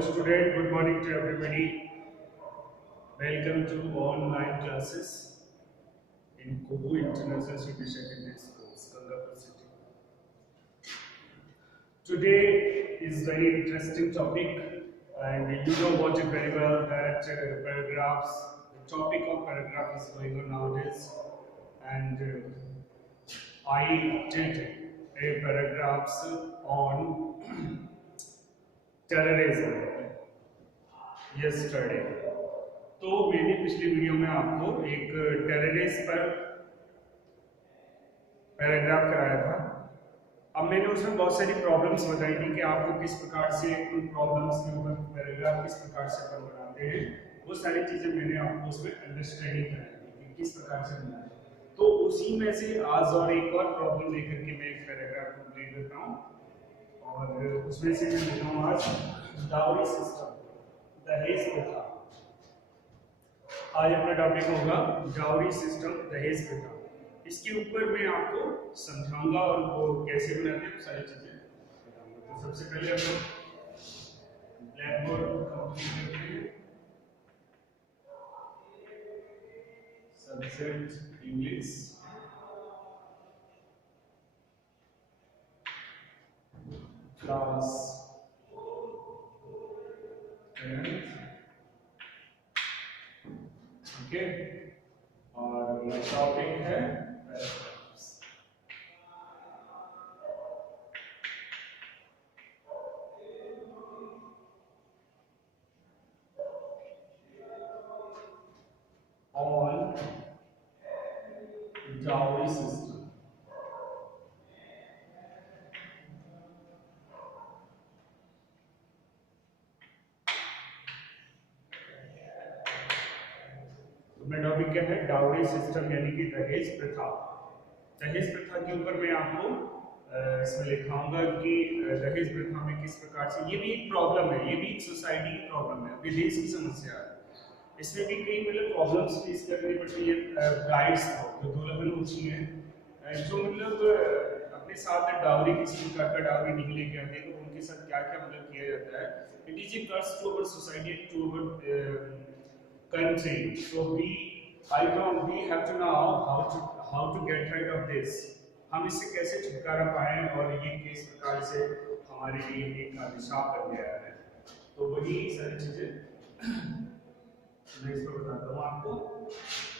Hello student, good morning to everybody. Welcome to online classes in Kobo International Senior Secondary Schools, Gangapur City. Today is very interesting topic, and you know what it very well that paragraphs, the topic of paragraph is going on nowadays, and I did a paragraphs on terrorism yesterday. तो मैंने पिछली video में आपको एक terrorist पर paragraph कराया था। अब मैंने उसमें बहुत सारी प्रॉब्लम्स बताई थी कि आपको किस प्रकार से उन प्रॉब्लम्स के ऊपर पैराग्राफ किस प्रकार से अपन बनाते हैं, वो सारी चीज़ें मैंने आपको उसमें अंडरस्टैंडिंग कराई थी कि किस प्रकार से बनाना है। तो उसी में से आज और एक और प्रॉब्लम लेकर के मैं एक पैराग्राफ कंप्लीट करता हूँ, और उसमें से मैं लिखा हूँ आज डाउरी सिस्टम, दहेज प्रथा। आज अपना टॉपिक होगा डाउरी सिस्टम, दहेज प्रथा। इसके ऊपर मैं आपको समझाऊंगा और वो कैसे बनाते हैं सारी चीजें बताऊंगा। तो सबसे पहले हम लोग ब्लैक बोर्ड कंप्लीट करते हैं। Subject English, class 10th, okay, और टॉपिक है पैराग्राफ्स। On dowry system. मेरा टॉपिक क्या है? डाउरी सिस्टम यानी कि दहेज प्रथा। दहेज प्रथा के ऊपर मैं आपको इसमें लिखाऊंगा कि दहेज प्रथा में किस प्रकार से, ये भी एक प्रॉब्लम है, ये भी एक सोसाइटी की प्रॉब्लम है, अपने देश की समस्या है। इसमें भी कई मतलब प्रॉब्लम्स फेस करनी पड़ती है ब्राइड्स को, जो दुल्हन होती है, जो मतलब अपने साथ डाउरी, किसी प्रकार का डाउरी नहीं लेके आते, तो उनके साथ क्या क्या मतलब किया जाता है। It is a curse to our society, to our country. So we have to know how to get rid of this. हम इससे कैसे छुटकारा पाएं, और ये किस प्रकार से हमारे लिए एक अभिशाप बन गया है। तो वही सारी चीजें मैं इसको बताता हूँ आपको।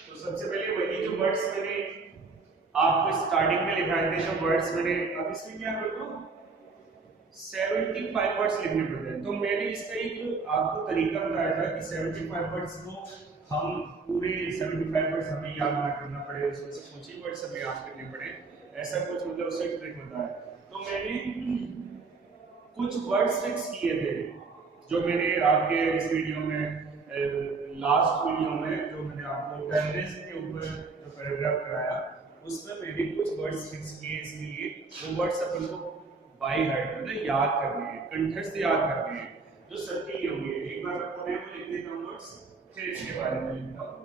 तो सबसे पहले वही जो वर्ड्स मैंने आपको स्टार्टिंग में लिखाए थे, जो वर्ड्स मैंने, अब इसमें क्या कर दो 75 वर्ड्स लिखने पड़ते हैं। तो मैंने इसका एक आपको तरीका बताया था कि 75 वर्ड्स को हम पूरे 75 वर्ड्स हमें याद ना करना पड़े, उसमें से कुछ ही वर्ड्स हमें याद करने पड़े, ऐसा कुछ मतलब उससे ट्रिक होता है। तो मैंने कुछ वर्ड्स फिक्स किए थे, जो मैंने आपके इस वीडियो में लास्ट वीडियो में जो मैंने आपको टेररिज्म के ऊपर जो पैराग्राफ कराया, उसमें मैंने कुछ वर्ड्स फिक्स किए। इसलिए वो वर्ड्स अपन को बाई हार्ट मतलब याद करने हैं, कंठस्थ याद करने हैं, जो सबके लिए होंगे। एक बार मैं पुणे में लिख देता हूँ वर्ड्स, फिर इसके बारे में लिखता हूँ।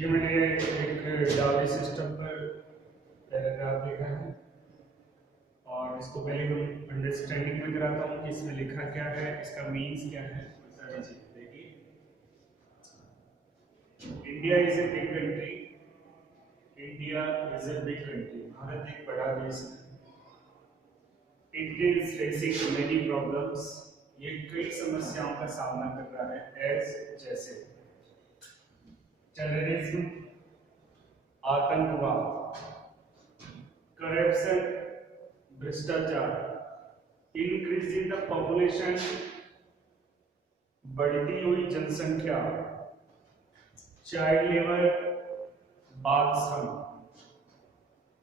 ये मैंने एक डाउरी सिस्टम पर पैराग्राफ लिखा है और इसको पहले हम अंडरस्टैंडिंग में कराता हूँ कि इसमें लिखा क्या है, इसका मीन्स क्या है, सारी चीजें देखिए। India is a big country, India is a big country, Bharat एक बड़ा देश है। It is facing many problems, ये कई समस्याओं का सामना कर रहा है, एज जैसे टेररिज्म, आतंकवाद, करप्शन, भ्रष्टाचार, इंक्रीजिंग द पॉपुलेशन, बढ़ती हुई जनसंख्या, चाइल्ड लेबर, बाल श्रम,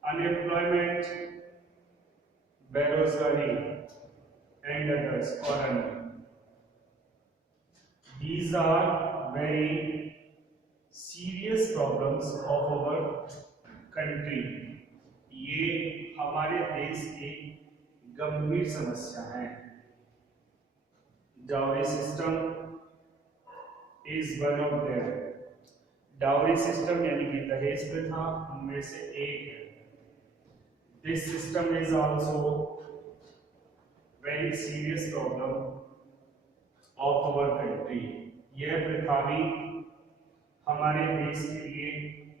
अनएम्प्लॉयमेंट, बेरोजगारी एंड अदर्स और अन्य। These are very serious problems of our country. ये हमारे देश की गंभीर समस्या है। Dowry system is one of their. Dowry system यानी कि दहेज प्रथा उनमें से एक है। This system is also very serious problem of our country. यह प्रथा भी हमारे देश के लिए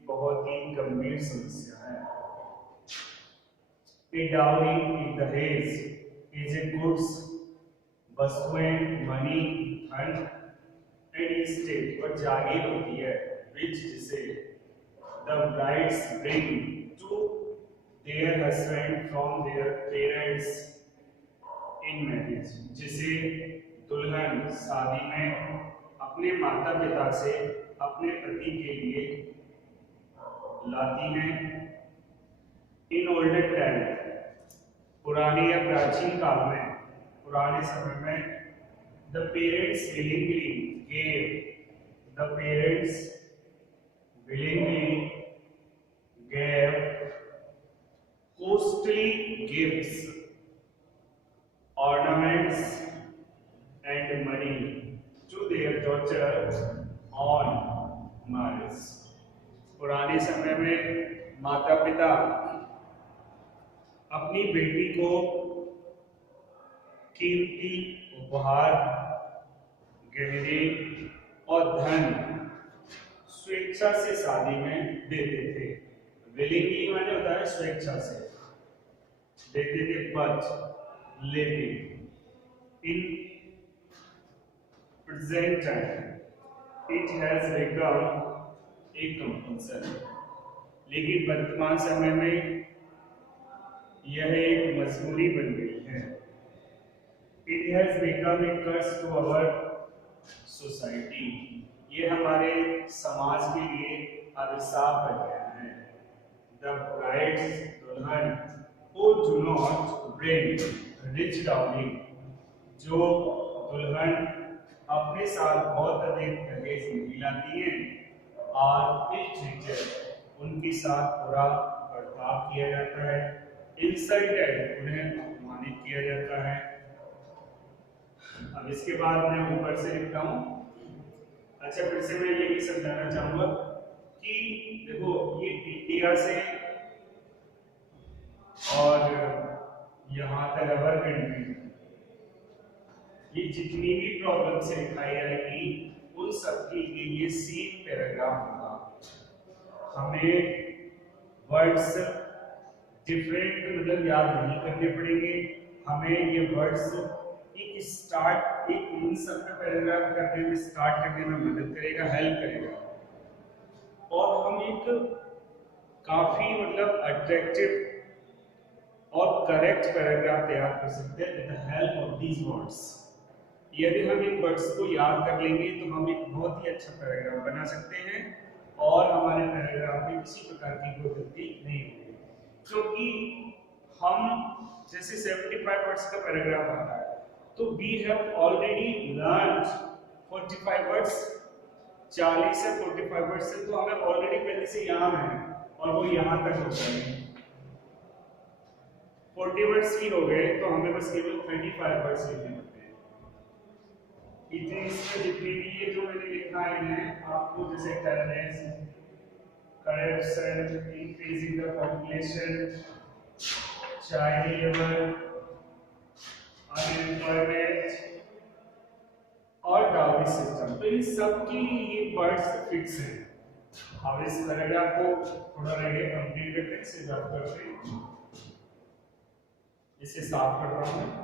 बहुत ही गंभीर समस्या है। A dowry, a दहेज is a goods, वस्तुएं, मनी, धन एंड स्टेट और जागीर होती है, which जिसे the brides bring to their husband from their parents in marriage, जिसे दुल्हन शादी में अपने माता पिता से अपने पति के लिए लाती हैं। इन ओल्डन टाइम, पुराने या प्राचीन काल में, पुराने समय में, the parents willingly gave, the parents willingly gave costly gifts, ornaments and money to their daughter on marriage। पुराने समय में माता पिता अपनी बेटी को कीमती उपहार, गहने और धन स्वेच्छा से शादी में देते थे। विलिंगली माने होता है स्वेच्छा से देते थे, बट लेकिन इन present time it has become a compulsion। लेकिन वर्तमान समय में यह एक मजबूरी बन गई है। It has become a curse to our society। ये हमारे समाज के लिए अभिशाप बन गया है। The brides, दुल्हन, who do not bring rich dowry, जो दुल्हन अपने साथ बहुत अधिक दहेज नहीं लाती हैं, और इस ट्रीटेड उनके साथ बुरा बर्ताव किया जाता है, इंसल्टेड उन्हें अपमानित किया जाता है। अब इसके बाद मैं ऊपर से लिखता हूँ। अच्छा, फिर से मैं ये भी समझाना चाहूंगा कि देखो, ये इंडिया से और यहाँ तक अवर कंट्री, ये जितनी भी प्रॉब्लम से दिखाई जाएगी उन सब के लिए ये सेम पैराग्राफ होगा। हमें वर्ड्स डिफरेंट मतलब याद नहीं करने पड़ेंगे। हमें ये वर्ड्स एक स्टार्ट, एक इन सब का पैराग्राफ करने में, स्टार्ट करने में मदद करेगा, हेल्प करेगा। और हम एक काफी मतलब अट्रैक्टिव और करेक्ट पैराग्राफ तैयार कर सकते हैं with the help of these words. यदि हम इन वर्ड्स को याद कर लेंगे तो हम एक बहुत ही अच्छा पैराग्राफ बना सकते हैं और हमारे पैराग्राफ में किसी प्रकार की कोई गलती नहीं होगी, क्योंकि हम जैसे 75 वर्ड्स का पैराग्राफ आता है तो we have already learn 45 words, 40 से 45 वर्ड्स से तो हमें ऑलरेडी पहले से याद है और वो यहाँ तक होता है। 40 वर्ड्स ही हो गए तो हमें बस केवल 35 वर्ड्स लिखने होते हैं। इतने इसमें जितने भी ये जो मैंने लिखा है आपको, जैसे terrorism, corruption, increasing the population, child labor, unemployment और डाउरी सिस्टम। तो इन सब के लिए ये वर्ड्स फिक्स हैं। अब इस पैराग्राफ को थोड़ा आइडिया कंप्लीट करते हैं, इसे रब करते हैं, इसे साफ कर रहा हूं।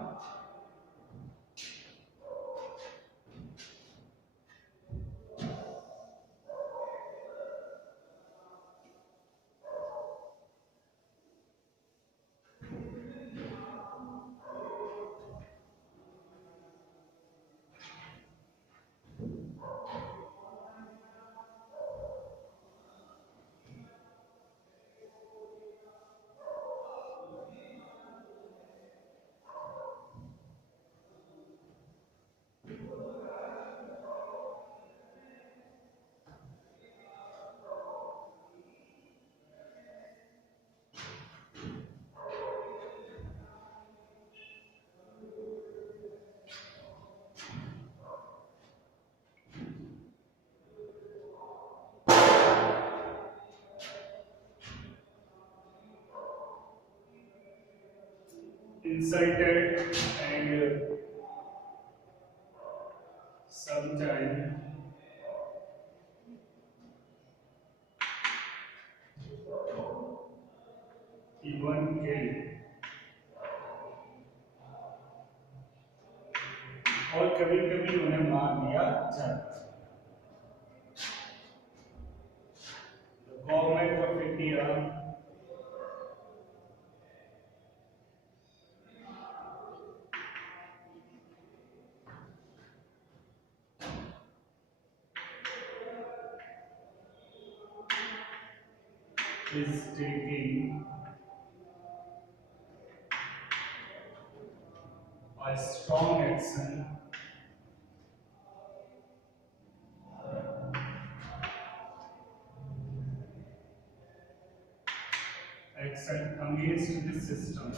Insulted and sometimes even killed, और कभी-कभी उन्हें मार दिया जाता है। The government of India is taking a strong action against this system.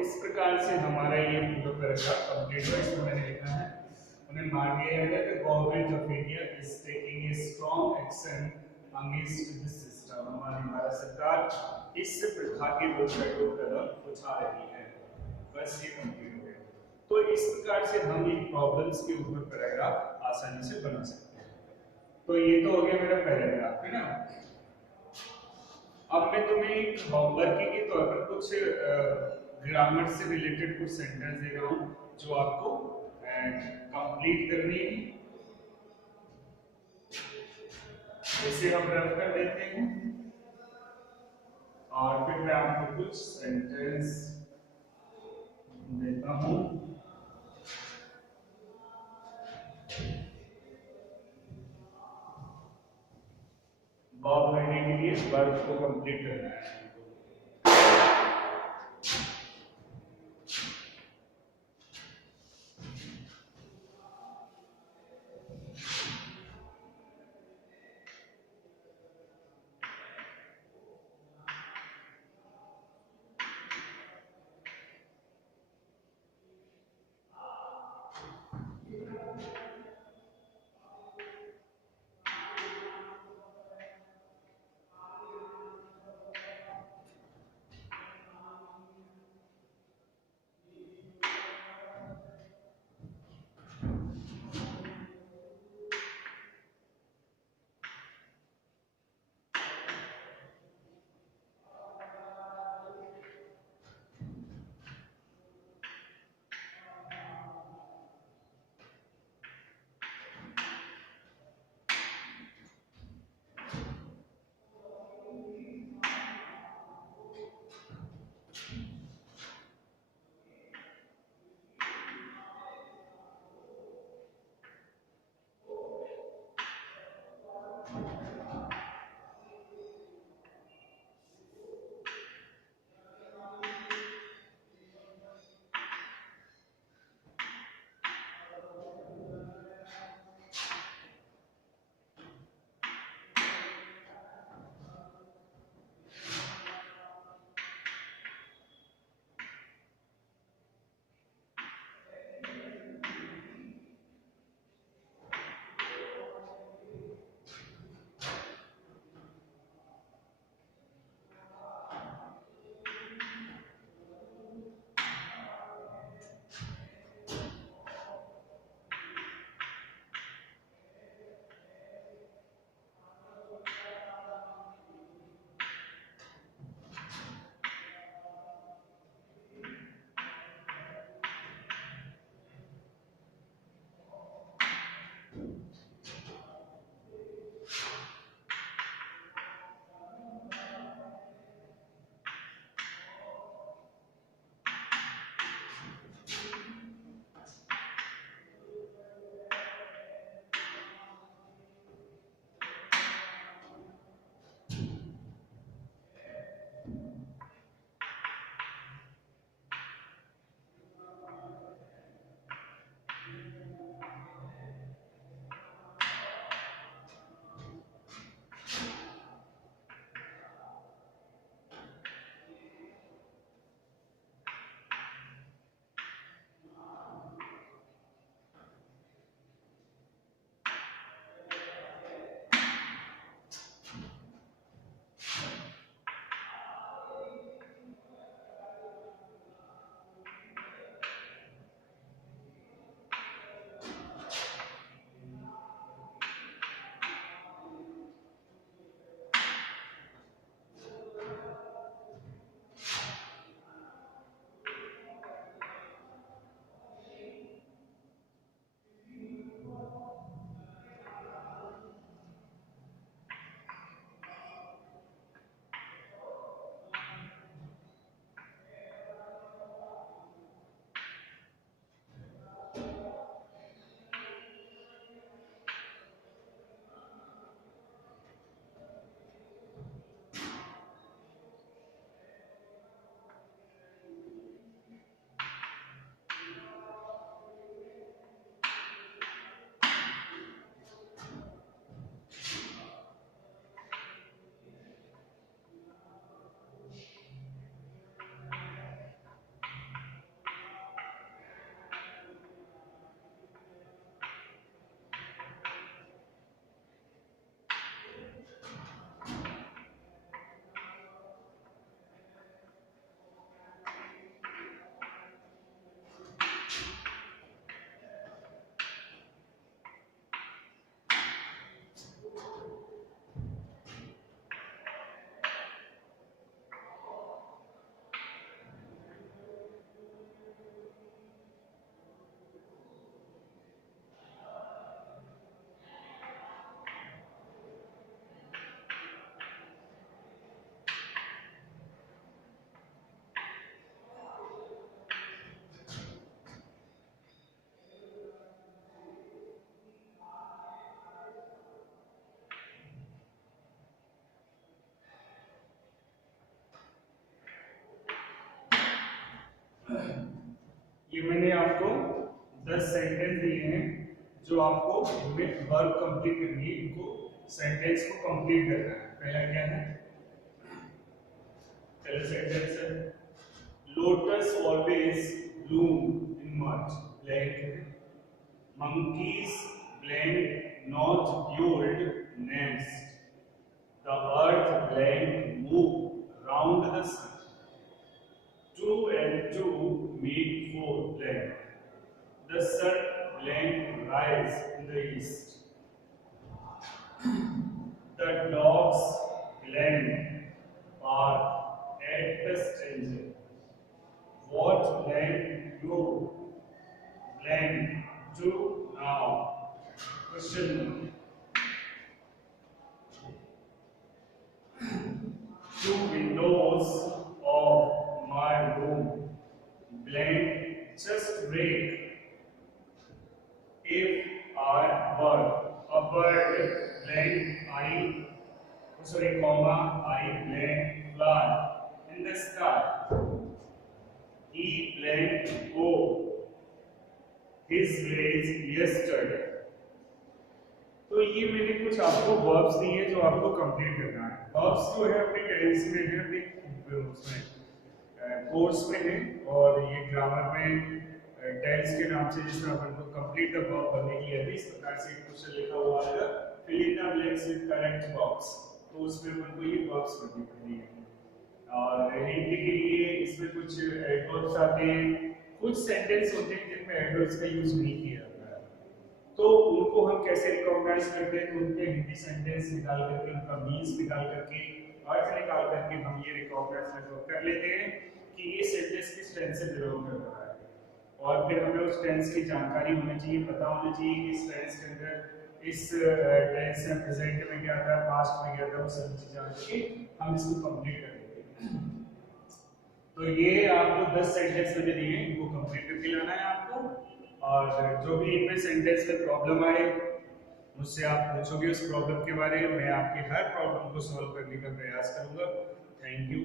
इस प्रकार से हमारा ये पूरा पैराग्राफ कंप्लीट हुआ। इसमें मैंने लिखा है उन्हें मार दिया गया है। The government of India is taking a strong action against this system. हमारी भारत सरकार इस प्रथा के विरुद्ध कदम उठा रही है। बस ये कंप्लीट हो गया। तो इस प्रकार से हम इन प्रॉब्लम्स के ऊपर पैराग्राफ आसानी से बना सकते हैं। तो ये तो हो गया मेरा पैराग्राफ, है ना। अब मैं तुम्हें एक होमवर्क के तौर पर कुछ ग्रामर से रिलेटेड कुछ सेंटेंस दे रहा हूं जो आपको कंप्लीट करनी है। इसे हम रफ कर देते हैं और फिर मैं आपको कुछ सेंटेंस देता हूं। बॉब करने के लिए वर्ब को कंप्लीट करना है। ये मैंने आपको 10 सेंटेंस दिए हैं जो आपको इनमें वर्ब कंप्लीट करनी है, इनको सेंटेंस को कंप्लीट करना है। पहला क्या है, पहला सेंटेंस है lotus always Bloom in March, blank monkeys blank not build nest, the earth blank move round the sun, 2 and 2 make 4 blank, the sun blank rise in the east, the dogs blank bark at the stranger, what blank you blank do now, question mark. Two windows of my room blank just break if I were a bird blank comma I blank fly in the sky, he blank go his ways yesterday. तो ये मैंने कुछ आपको verbs दिए जो आपको complete करना है। वर्ब्स जो है अपने टेंस में है, अपने उसमें कोर्स में है, और ये ग्रामर में टेंस के नाम से जिसमें अपन को कंप्लीट द वर्ब करने के लिए इस प्रकार से एक क्वेश्चन लिखा हुआ है, fill in the blanks with correct verbs, तो उसमें अपन को ये वर्ब्स करनी पड़ती है। और हिंदी के लिए इसमें कुछ एडवर्ब्स आते हैं, कुछ सेंटेंस होते हैं जिनमें एडवर्ब्स का यूज नहीं किया जाता है, तो उनको हम कैसे रिकॉग्नाइज करते हैं, उनके हिंदी सेंटेंस निकाल करके, उनका मीन्स निकाल करके, अर्थ निकाल करके हम ये रिकॉग्नाइज कर लेते हैं कि ये सेंटेंस किस टेंस से बिलोंग कर रहा है, और फिर हमें उस टेंस की जानकारी होनी चाहिए, पता होना चाहिए कि इस टेंस के अंदर इस टेंस में प्रेजेंट में क्या था, पास्ट में क्या था, वो सब चीजें जान के हम इसको कंप्लीट कर लेते हैं। तो ये आपको 10 सेंटेंस मैंने दिए, इनको कंप्लीट करके लाना है आपको, और जो भी इनमें सेंटेंस में प्रॉब्लम आए मुझसे आप पूछोगे उस प्रॉब्लम के बारे में, मैं आपकी हर प्रॉब्लम को सॉल्व करने का प्रयास करूंगा। Thank you.